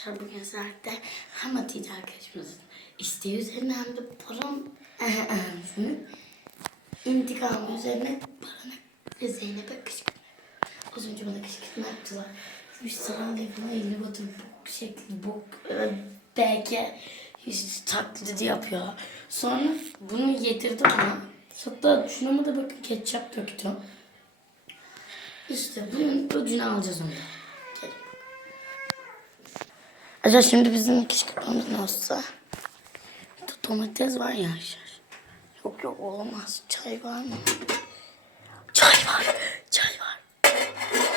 Arkadaşlar bugün saatte hem Hatice arkadaşımızın isteği üzerine hem de param anasının intikamı üzerine Baran'a ve Zeynep'e kışkırtma. Az önce bana kışkırtma yaptılar. Bir sana lafına elini batırıp bu şekli bu e, belki hiç taklidi yapıyor. Sonra bunu yedirdi bana. Hatta şuna da bakın ketçap döktü. İşte bunun ödünü alacağız onda. Acaba şimdi bizim kışkırtmamız ne olsa? Domates var ya aşağı. Yok yok olamaz. Çay var mı? Çay var. Çay var.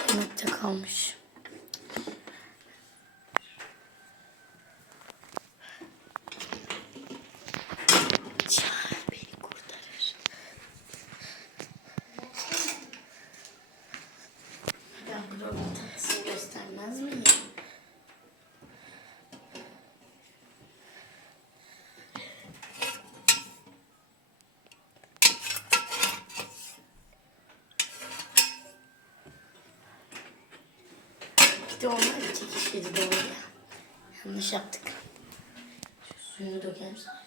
Yemekte kalmış. Çay beni kurtarır. Ben buranın tatlısını göstermez miyim? Bir de kişiydi doğru ya. Yanlış yaptık. Şu suyunu dökelim sadece.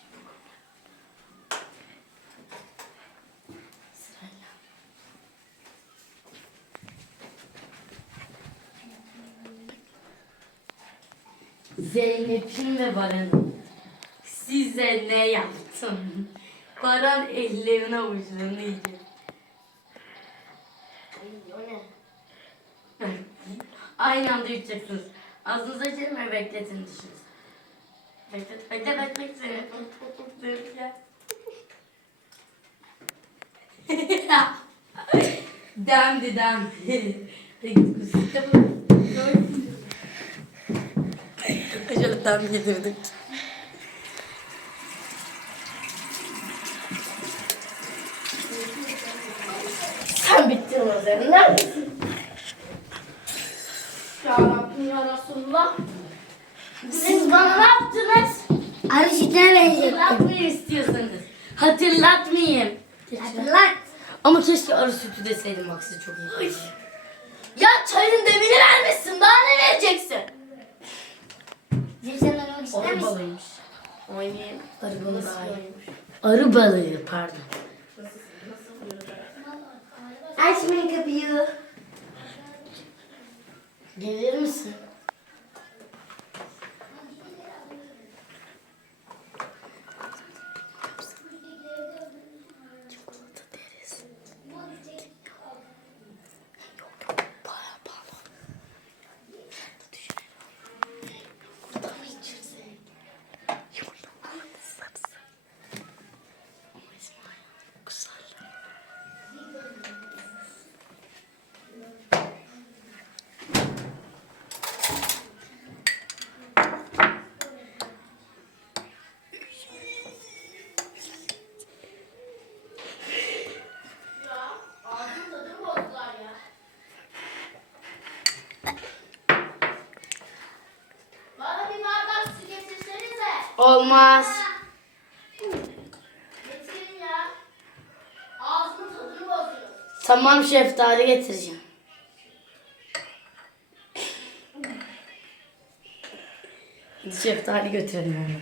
Sırayla. Zeynep'im ve Baran'ım. Size ne yaptım? Baran ellerini avuçlarını yiyecek. Ay o ne? Aynı anda yutacaksınız. Ağzınızı açın ve bekletin dişinizi. Beklet, bekle, bekle. Zeynep gel. Demdi, demdi. Aşağıdan yedirdik. Sen bittin o zaman. Neredesin? Ya Rabbim Resulullah. Siz bana ne yaptınız? Arışitine benziyor. Hatırlatmayı istiyorsanız. Hatırlatmayayım. Hatırlat. Ama keşke arı sütü deseydim bak size çok iyi. Ya çayın demini vermişsin. Daha ne vereceksin? Sen oynamak ister Arı misin? balıymış. Oynayayım. Arı balığı daha iyi. Arı balığı pardon. Açmayın kapıyı. Gelir misin? Çikolata deriz. Yok yok baya pahalı. Düşünelim. Burada mı içirsek? Yumurta aldı sapsı. Ama İsmail kusarlar. Bana bir bardak su getirsenize. Olmaz. Getirin ya. Ağzımın tadını bozuyor. Tamam şeftali getireceğim. Hadi şeftali götürelim hemen.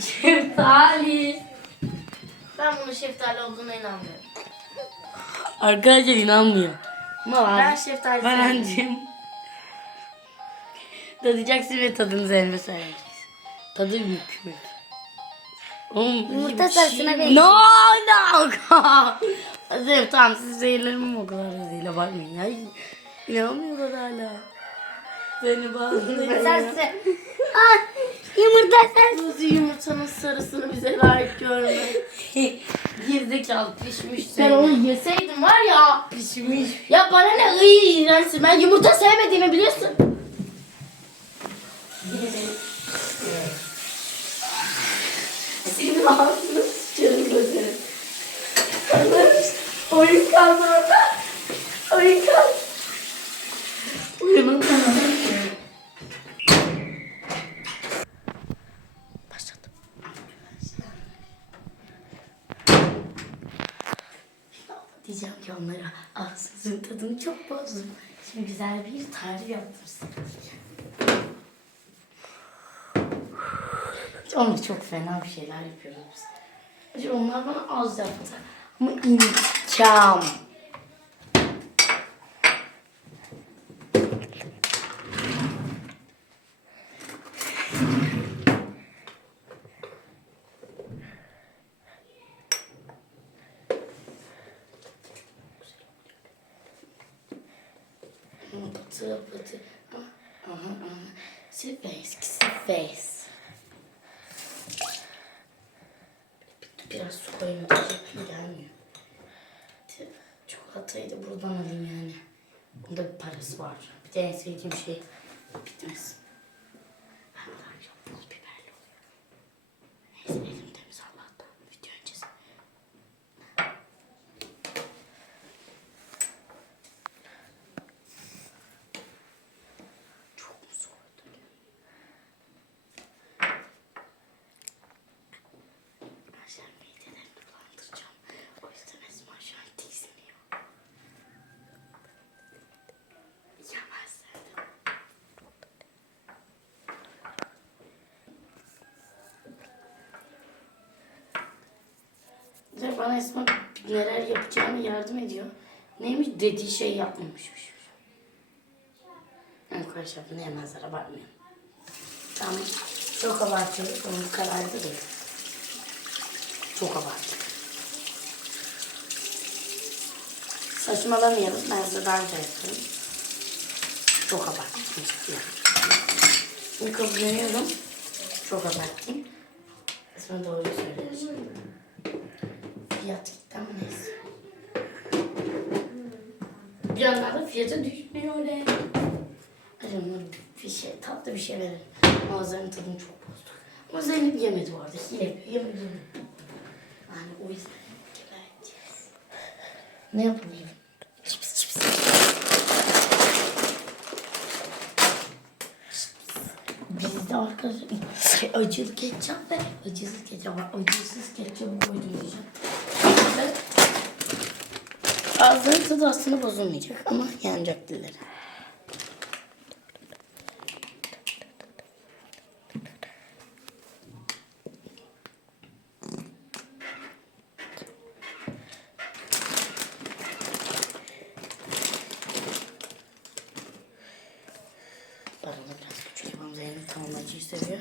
Şeftali. Ben bunun şeftali olduğuna inanmıyorum. Arkadaşlar inanmıyor. Ama Ben şeftali Ben sevmiyorum. Tadacaksın ve tadını Zeynep'e söyleyeceksin. Tadı mükemmel. Oğlum, Yumurta bir sarısına şey- benziyor. No no. Zeynep tamam siz zehirlerim o kadar da değil bakmayın ya. İnanmıyorlar hala. Zeynep ağzına Sarsı. Ah, yumurta sarsı. Nasıl yumurtanın sarısını bize layık görme. Gerizekalı pişmiş Ben onu yeseydim var ya. Pişmiş. Ya bana ne ıy iğrençsin. Ben yumurta sevmediğimi biliyorsun. Senin ağzını sıçarım gözlerim. Oyun kaldı orada. Oyun kaldı. Kaldı. Başladım. Diyeceğim ki onlara ağzınızın tadını çok bozdum. Şimdi güzel bir tarif yaptım size. Ama çok fena bir şeyler yapıyoruz biz. Acaba onlar bana az yaptı. Ama intikam. Pıtı pıtı. Aha aha. Space, space. Koymak gerekiyor gelmiyor. Çikolatayı da buradan alayım yani. Bunda bir parası var. Bir de en sevdiğim şey bitmez. Hem de çok buz biberli oluyor. Neyse elim temiz Allah'tan. Video öncesi. Çok mu soğudu? Akşam midelerini bulandıracağım. O yüzden Esma şu an tiksiniyor. Yemezler. Ve bana Esma neler yapacağımı yardım ediyor. Neymiş dediği şey yapmamışmış. Arkadaşlar bunu yemezler abartmayın. Tamam. Çok abartıyoruz. Onun da değil. Çok abarttık. Saçmalamayalım. Ben size daha önce yaptım. Çok yani. Bunu kabulleniyorum. Çok abarttım. Esma doğru söylüyor şimdi. Fiyat gitti ama neyse. Bir yandan da fiyatı düşmüyor öyle. Acaba bir şey, tatlı bir şey verelim. Ağızlarının tadını çok bozdu. Ama Zeynep yemedi bu arada. Hile. Yemedi. Yani o yüzden gebereceğiz. Ne yapabilirim? Cips cips. Bizde arkadaşlar acılı ketçap ve acısız ketçap var. Acısız diyeceğim. Ve Ağızların tadı aslında bozulmayacak ama yanacak dilleri. Bana biraz küçük yapalım. Zeynep tamam acıyı seviyor.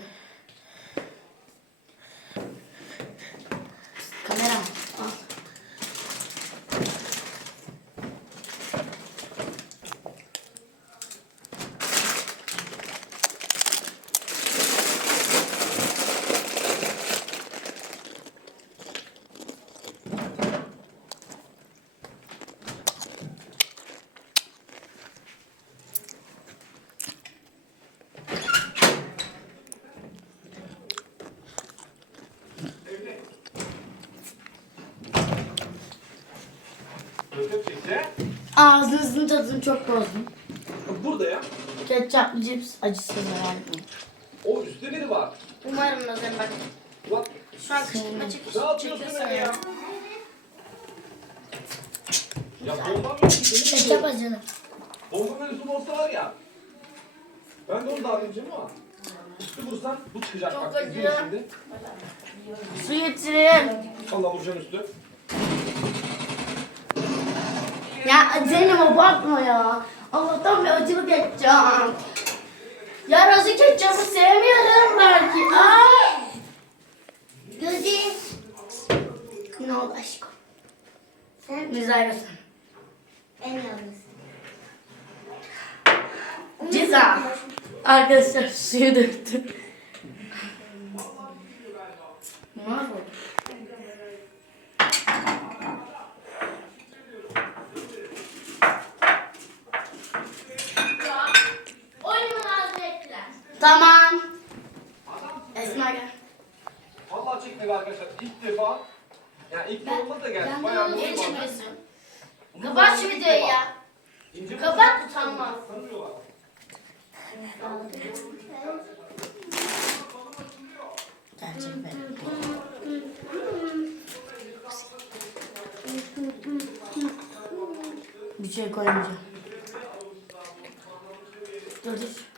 Ağzınızın tadını çok bozdum. Burada ya. Ketçaplı cips merak etmeyin. O üstte biri var. Umarım Nazan bak. Ulan Şu an kışkırtma çekiş, ne yapıyorsun çekiyorsun öyle ya. ya? Ya bomba mevzusu Ketçap acılı. Bomba mevzusu olsa var ya. Ben de onu daha vereceğim ama. Üstü vursan bu çıkacak Çok bak. izliyor acı. Şimdi. Su getirin. Allah vuracağım üstü. Ya Zeynep abartma ya. Allah'tan bir acılı ketçap. Ya razı ketçapı sevmiyorum belki. Gözüm. Ne oldu aşkım? Sen Müzayra sen. en yalnız. Ceza. Arkadaşlar suyu döktü. Ne oldu? Oyunun ağzını ettiler. Tamam. Esma gel. Vallahi çekti arkadaşlar. İlk defa. Yani ilk defa olmadı da gerçi. Bayağı bir var. çıkıyorsun? Kapat şu videoyu ya. İnce bir Kapat utanmaz. tanımıyorlar. Gerçek benim. Bir şey koymayacağım. Dur dur.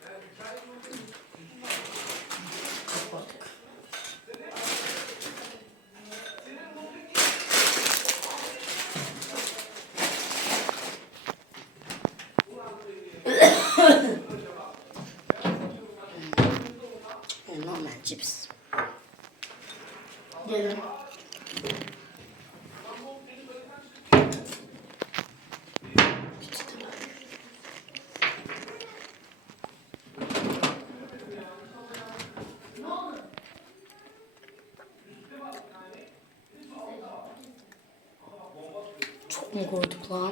Cips. Gelin. Çok mu koyduk lan?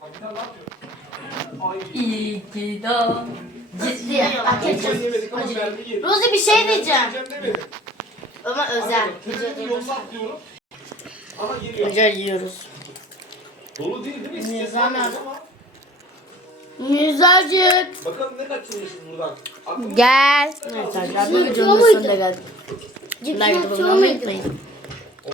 Abi sen ne yapıyorsun? Ay. İyi ki doğ. Ciddi yemedik ama mermi yedik. Rozi bir şey diyeceğim. Yiyeceğim demedim. Ama özel. Atlıyorum. Ama geliyor. Özel yiyoruz. Dolu değil değil mi? Ama. Müzacık. Bakalım ne kaçırmışız buradan. Aklım Gel. Arkadaşlar bu videonun sonuna geldik. Like, abone olmayı unutmayın.